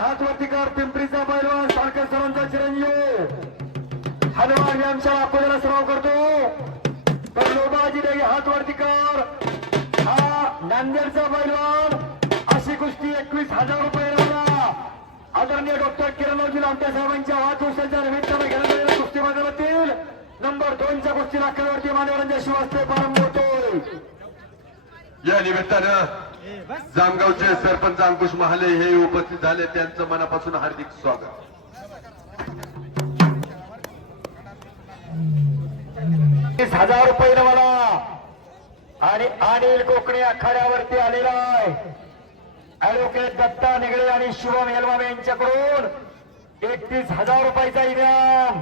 हात वरती कर पिंपरीचा पैलवान सारखं सरांचा चिरंजीव. हनुमान यांच्या अकोल्याला सराव करतो. तर लोबाजी देवी हात वरती कर. हा नांदेडचा पैलवान अशी कुस्ती एकवीस हजार रुपये लावला. आदरणीय डॉक्टर किरणजी लामटे साहेबांच्या हात वाढदिवसाच्या निमित्ताने घेण्यात आलेल्या कुस्ती मैदानातील नंबर दोनच्या कुस्ती नाक्यावरती मान्यवरांच्या शिवास्ते प्रारंभ होतो या निमित्तानं जामगावचे सरपंच अंकुश महाले हे उपस्थित झाले. त्यांचं मनापासून हार्दिक स्वागत. तीस हजार रुपये मला. आणि अनिल कोकणे आखाड्यावरती आलेला आहे. ऍडव्होकेट दत्ता निगळे आणि शुभम हेलमामे यांच्याकडून एकतीस हजार रुपयाचा इनाम.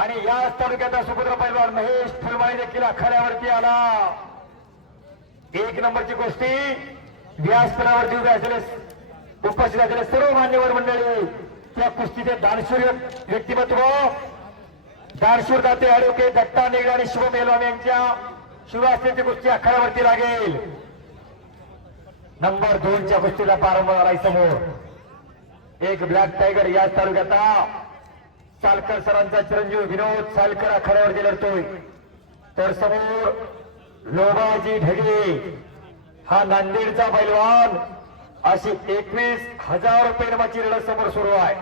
आणि याच तालुक्याचा सुपुत्र पैलवान महेश फुलमाळी देखील आखाड्यावरती आला. एक नंबरची गोष्टी व्यासपीठावरती उभे असलेले उपस्थित असलेले सर्व मान्यवर मंडळी त्या कुस्तीचे दानशूर व्यक्तिमत्व दानशूर दाते अडोके दत्ता निगडे आणि शुभम मेलवाम यांच्या शिवराष्ट्राची कुस्ती आखाड्यावरती लागेल. नंबर दोनच्या कुस्तीला प्रारंभ झालाय समोर. एक ब्लॅक टायगर याच तालुक्याचा सालकर सरांचा चिरंजीव विनोद सालकर आखाड्यावरती लढतोय. तर समोर लोबाजी ढगे हा नांदेडचा पैलवान. अशी एकवीस हजार रुपये नमाची लढत समोर सुरू आहे.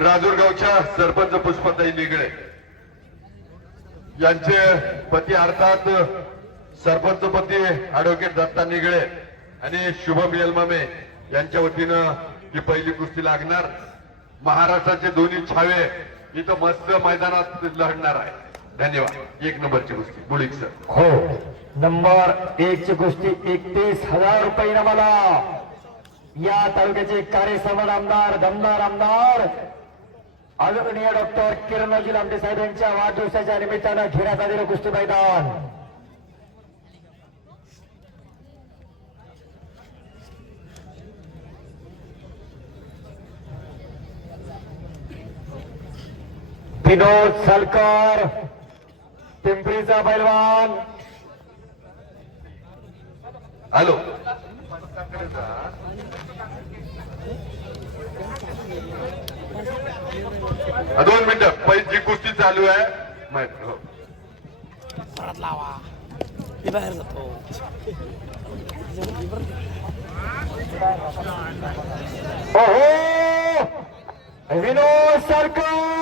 राजूरगावच्या सरपंच पुष्पताई निगळे. यांचे पती अर्थात सरपंच पती ऍडव्होकेट दत्ता निगळे आणि शुभम यलमामे यांच्या वतीनं ही पहिली कुस्ती लागणार. महाराष्ट्राचे दोन्ही छावे इथं मस्त मैदानात लढणार आहे धन्यवाद. एक नंबरची गोष्टी बुलिक सर. हो. नंबर एक ची गोष्टी एकतीस हजार रुपये मला या तालुक्याचे कार्यसमान आमदार दमदार आमदार आदरणीय डॉक्टर किरणजी लांबे साहेब यांच्या वाढदिवसाच्या निमित्तानं घेण्यात आलेलं कुस्ती मैदान. विनोद सलकर पिंपरीचा पैलवान. हॅलो. दोन मिनिटं. जी कुस्ती चालू आहे हो. परत लावा. मी बाहेर जातो. ओहो! विनोद सरकार